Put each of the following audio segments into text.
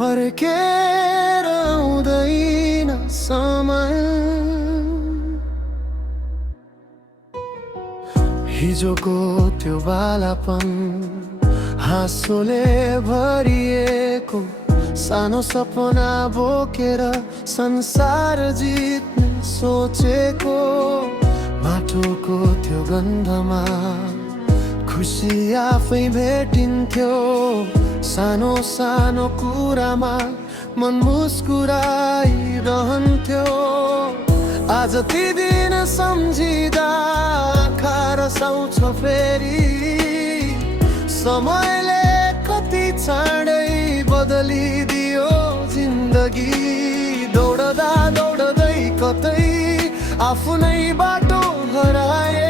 फर्केर आउँदैन समय हिजोको त्यो बालापन हाँसोले भरिएको सानो सपना बोकेर संसार जित्ने सोचेको माटोको त्यो गन्धमा खुसी आफै भेटिन्थ्यो सानो सानो कुरामा मन मुस्कुराइरहन्थ्यो आज ती दिन सम्झिँदा आँखा रसाउँछ फेरि समयले कति चाँडै बदलिदियो जिन्दगी दौडदा दौडदै कतै आफ्नै बाटो हराए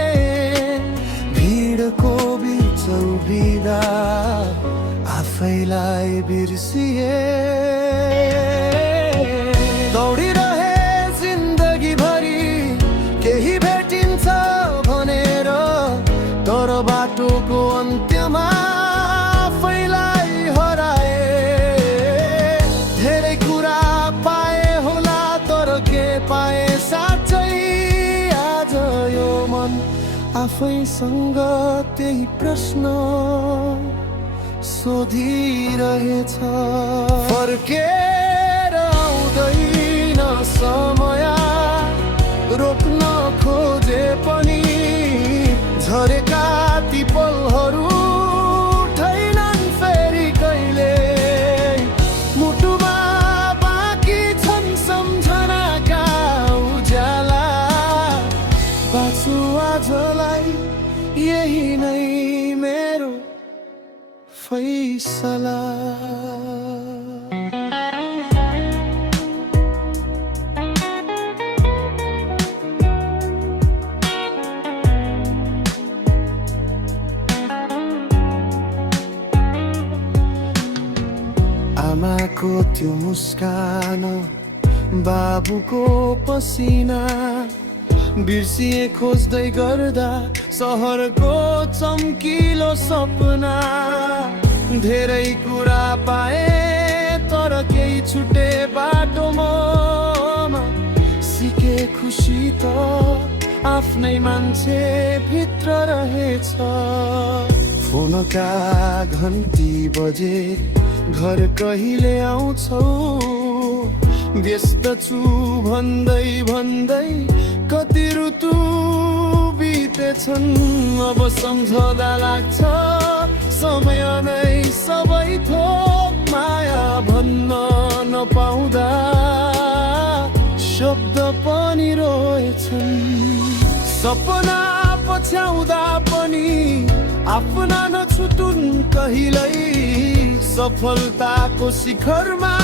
भिडको बीच उभिँदा आफैलाई बिर्सिए दौडिरहे जिन्दगीभरि केही भेटिन्छ भनेर तर बाटोको अन्त्यमा आफैलाई हराए धेरै कुरा पाए होला तर के पाए साँच्चै आज यो मन आफैसँग त्यही प्रश्न सोधिरहेछ फर्केर आउँदैन समय रोक्न खोजे पनि झरेका ती पलहरू उठैनन् फेरि कहिले मुटुमा बाँकी छन् सम्झनाका उज्याला बाँच्छु आजलाई यही नै मेरो फैसला आमाको त्यो मुस्कान बाबुको पसिना बिर्सिए खोज्दै गर्दा सहरको चम्किलो सपना धेरै कुरा पाए तर केही छुटे बाटोमा सिके खुसी त आफ्नै मान्छे भित्र रहेछ फोनका घन्टी बजे घर कहिले आउँछौ व्यस्त छु भन्दै भन्दै कति ऋतु बितेछन् अब सम्झदा लाग्छ समय नै सबै थोक माया भन्न नपाउँदा शब्द पनि रोएछन् सपना पछ्याउँदा पनि आफ्ना नछुटुन् कहिल्यै सफलताको शिखरमा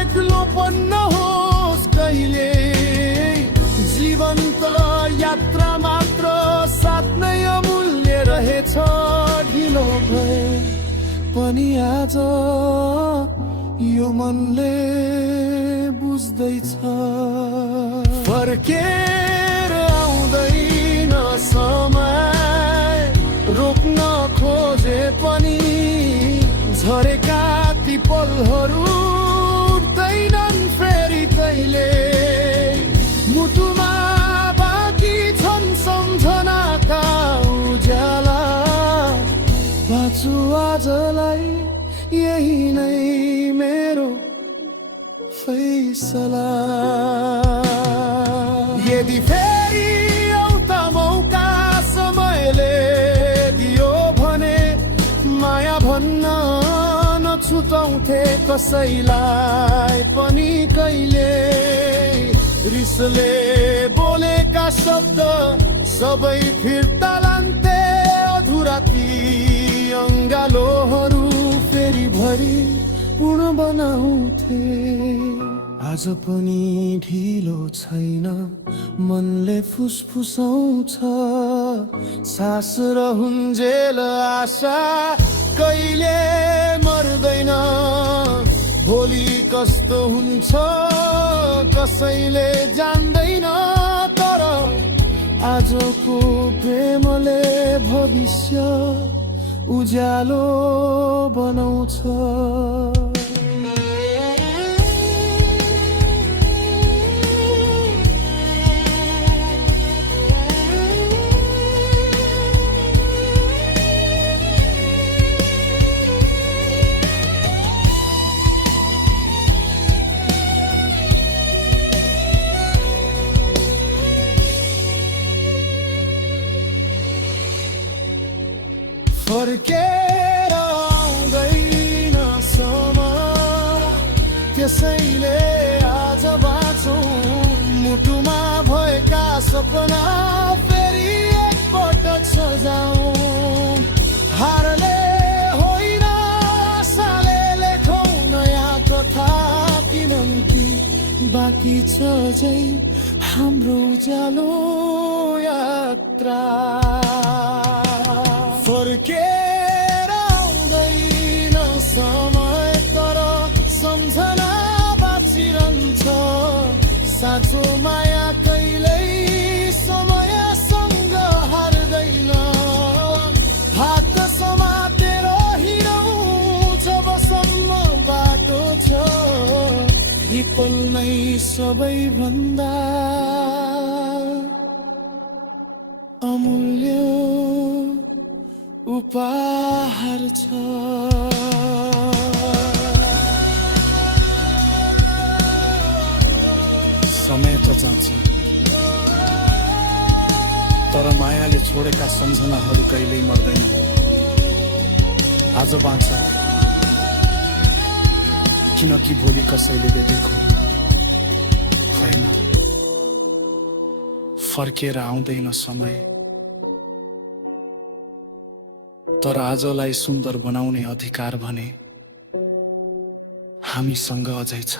एक्लोपन नहोस् कहिले जीवनको यात्रा मात्र साथ नै अमूल्य रहेछ ढिलो भए पनि आज यो मनले बुझ्दैछ फर्केर आउँदैन समय रोक्न खोजे पनि झरेका ती पलहरू उठ्दैनन् फेरि कहिले मुटुमा बाँकी छन् सम्झनाका उज्याला बाँच्छु आजलाई यही नै मेरो फैसला यदि फेरि एउटा मौका समयले दियो भने माया भन्न नछुटाउँथे कसैलाई पनि कहिले रिसले बोलेका शब्द सबै फिर्ता लान्थे अधुरा ती अङ्गालोहरू फेरि भरि पूर्ण बनाउँथे आज पनि ढिलो छैन मनले फुसफुसाउँछ सास रहुन्जेल आशा कहिले मर्दैन भोलि कस्तो हुन्छ कसैले जान्दैन तर आजको प्रेमले भविष्य उज्यालो बनाउँछ फर्केर आउँदैन समय, त्यसैले आज बाँचौँ, मुटुमा भएका सपना फेरि एकपटक सजाऊ। हारले होइन आशाले लेखौँ नयाँ कथा, किनकि बाँकी छ अझै हाम्रो उज्यालो यात्रा। फर्केर आउँदैन समय, तर सम्झना बाँचिरहन्छ। साँचो माया कहिल्यै समयसँग हार्दैन। हात समातेर हिँडौँ जबसम्म बाटो छ, यी पल नै सबैभन्दा अमूल्य उपहार छ। समय त जान्छ, तर मायाले छोडेका सम्झनाहरू कहिल्यै मर्दैन। आज बाँच्छ, किनकि भोलि कसैले देखेको होइन। फर्केर आउँदैन समय, तर आजलाई सुन्दर बनाउने अधिकार भने हामीसँग अझै छ।